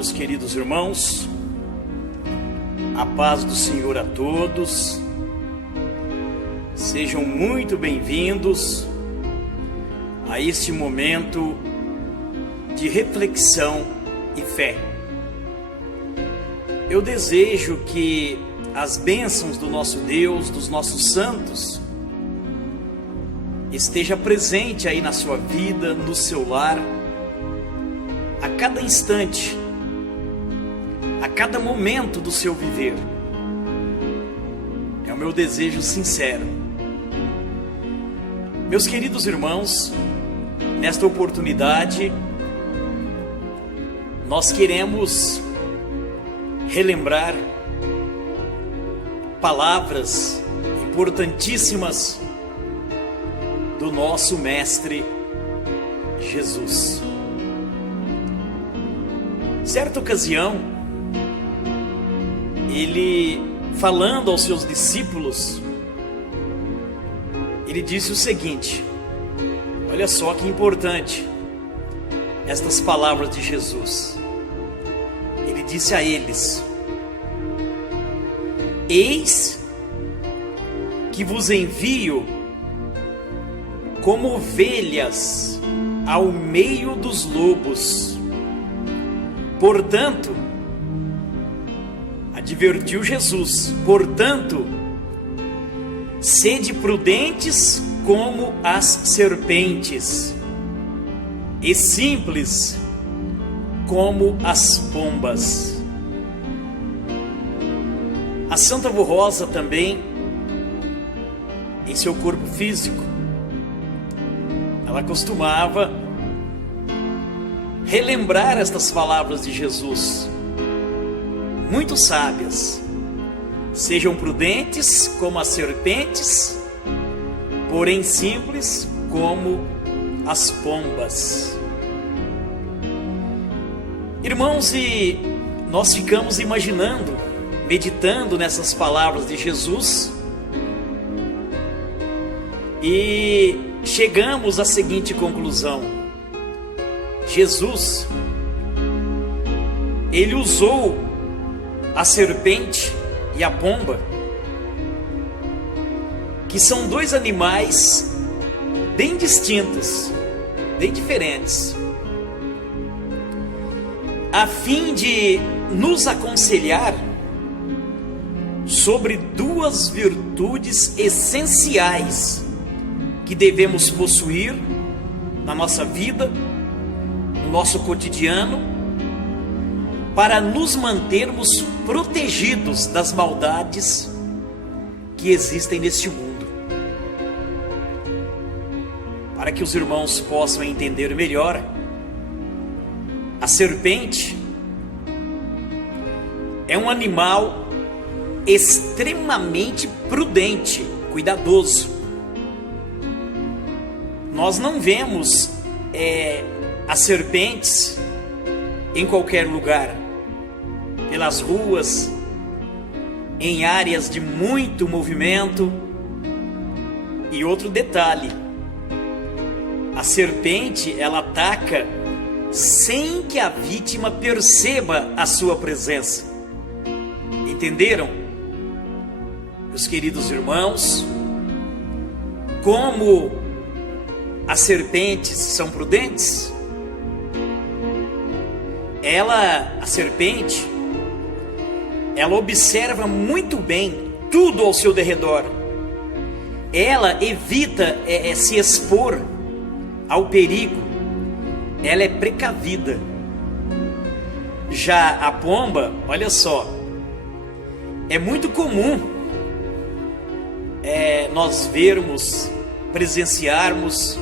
meus queridos irmãos, a paz do Senhor a todos, sejam muito bem-vindos a este momento de reflexão e fé. Eu desejo que as bênçãos do nosso Deus, dos nossos santos, esteja presente aí na sua vida, no seu lar, a cada instante, a cada momento do seu viver. É o meu desejo sincero. Meus queridos irmãos, nesta oportunidade, nós queremos relembrar palavras importantíssimas do nosso Mestre Jesus. Certa ocasião, ele, falando aos seus discípulos, ele disse o seguinte: olha só que importante estas palavras de Jesus. Ele disse a eles: eis que vos envio como ovelhas ao meio dos lobos. Portanto, advertiu Jesus, portanto, sede prudentes como as serpentes e simples como as pombas. A Santa Vó Rosa também, em seu corpo físico, ela costumava relembrar estas palavras de Jesus, muito sábias: sejam prudentes como as serpentes, porém simples como as pombas. Irmãos, e nós ficamos imaginando, meditando nessas palavras de Jesus, e chegamos à seguinte conclusão: Jesus, ele usou a serpente e a pomba, que são dois animais bem distintos, bem diferentes, a fim de nos aconselhar sobre duas virtudes essenciais que devemos possuir na nossa vida, no nosso cotidiano, para nos mantermos protegidos das maldades que existem neste mundo. Para que os irmãos possam entender melhor, a serpente é um animal extremamente prudente, cuidadoso. Nós não vemos as serpentes em qualquer lugar, pelas ruas, em áreas de muito movimento. E outro detalhe: a serpente, ela ataca sem que a vítima perceba a sua presença. Entenderam, meus queridos irmãos, como as serpentes são prudentes? A serpente, ela observa muito bem tudo ao seu derredor. Ela evita se expor ao perigo. Ela é precavida. Já a pomba, olha só, é muito comum nós vermos, presenciarmos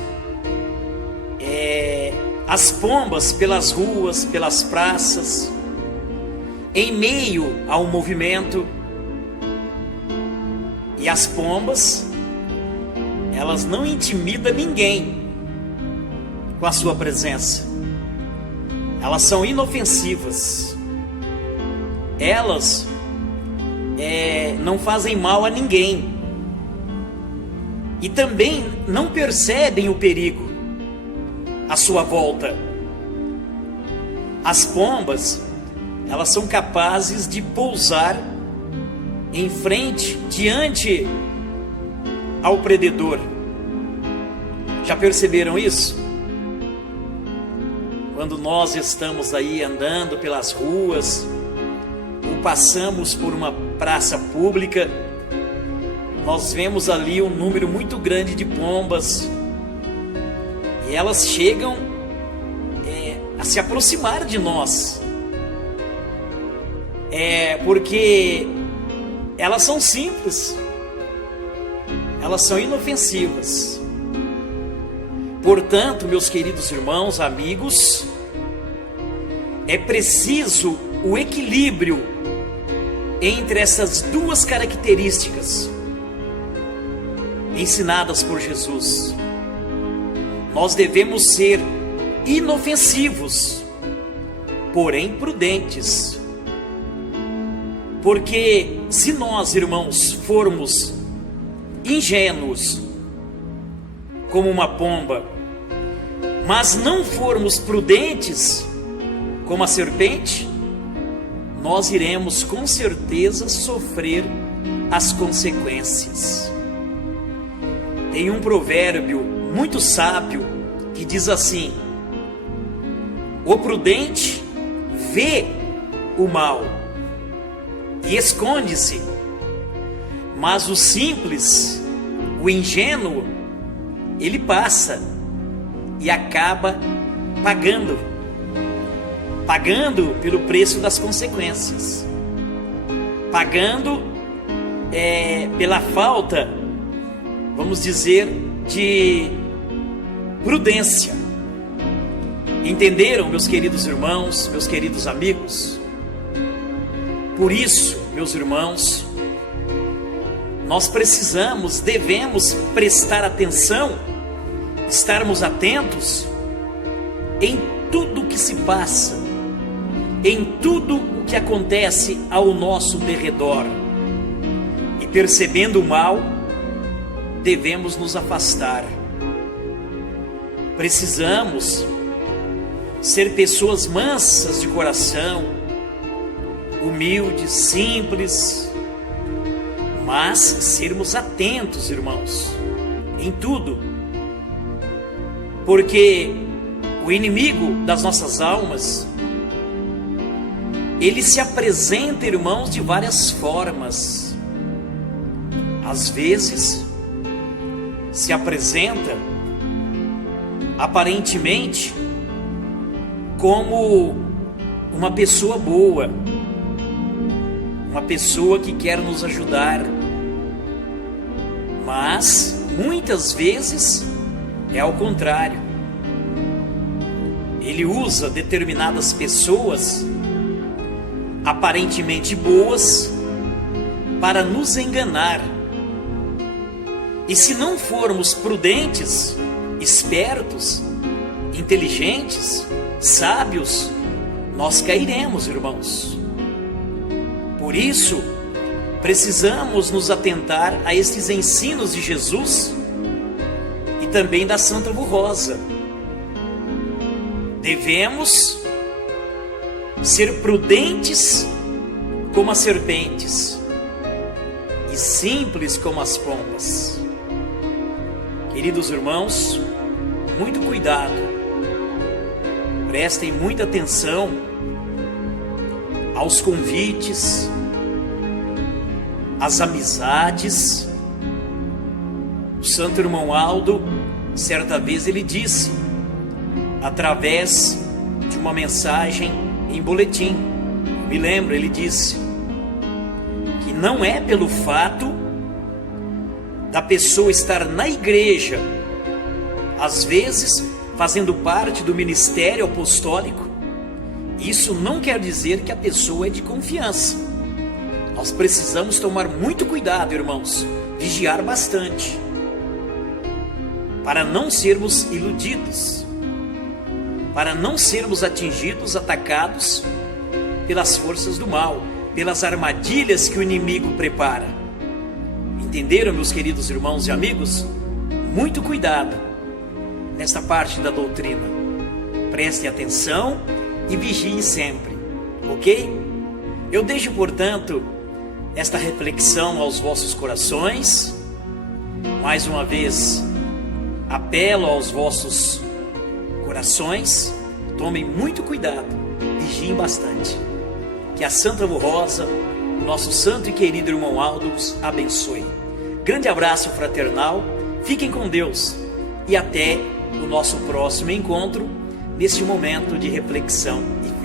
as pombas pelas ruas, pelas praças, em meio ao movimento. E as pombas, elas não intimidam ninguém com a sua presença. Elas são inofensivas. Elas não fazem mal a ninguém. E também não percebem o perigo à sua volta. As pombas, elas são capazes de pousar em frente, diante ao predador. Já perceberam isso? Quando nós estamos aí andando pelas ruas, ou passamos por uma praça pública, nós vemos ali um número muito grande de pombas, e elas chegam a se aproximar de nós, porque elas são simples, elas são inofensivas. Portanto, meus queridos irmãos, amigos, é preciso o equilíbrio entre essas duas características ensinadas por Jesus. Nós devemos ser inofensivos, porém prudentes. Porque se nós, irmãos, formos ingênuos como uma pomba, mas não formos prudentes como a serpente, nós iremos com certeza sofrer as consequências. Tem um provérbio muito sábio que diz assim: o prudente vê o mal e esconde-se, mas o simples, o ingênuo, ele passa e acaba pagando pelo preço das consequências, pagando pela falta, vamos dizer, de prudência. Entenderam, meus queridos irmãos, meus queridos amigos? Por isso, meus irmãos, nós devemos prestar atenção, estarmos atentos em tudo o que se passa, em tudo o que acontece ao nosso derredor, e percebendo o mal, devemos nos afastar. Precisamos ser pessoas mansas de coração, humildes, simples, mas sermos atentos, irmãos, em tudo, porque o inimigo das nossas almas, ele se apresenta, irmãos, de várias formas. Às vezes se apresenta aparentemente como uma pessoa boa, uma pessoa que quer nos ajudar, mas muitas vezes é ao contrário. Ele usa determinadas pessoas aparentemente boas para nos enganar. E se não formos prudentes, espertos, inteligentes, sábios, nós cairemos, irmãos. Por isso, precisamos nos atentar a estes ensinos de Jesus e também da Santa Rosa. Devemos ser prudentes como as serpentes e simples como as pombas. Queridos irmãos, muito cuidado, prestem muita atenção aos convites, às amizades. O santo irmão Aldo, certa vez ele disse, através de uma mensagem em boletim, me lembro, ele disse que não é pelo fato da pessoa estar na igreja, às vezes fazendo parte do ministério apostólico, isso não quer dizer que a pessoa é de confiança. Nós precisamos tomar muito cuidado, irmãos, vigiar bastante, para não sermos iludidos, para não sermos atingidos, atacados pelas forças do mal, pelas armadilhas que o inimigo prepara. Entenderam, meus queridos irmãos e amigos? Muito cuidado nesta parte da doutrina. Prestem atenção e vigiem sempre. ok? Eu deixo, portanto, esta reflexão aos vossos corações. Mais uma vez, apelo aos vossos corações, tomem muito cuidado, vigiem bastante. Que a Santa Avó Rosa, nosso santo e querido irmão Aldo, os abençoe. Grande abraço fraternal, fiquem com Deus e até o nosso próximo encontro, neste momento de reflexão e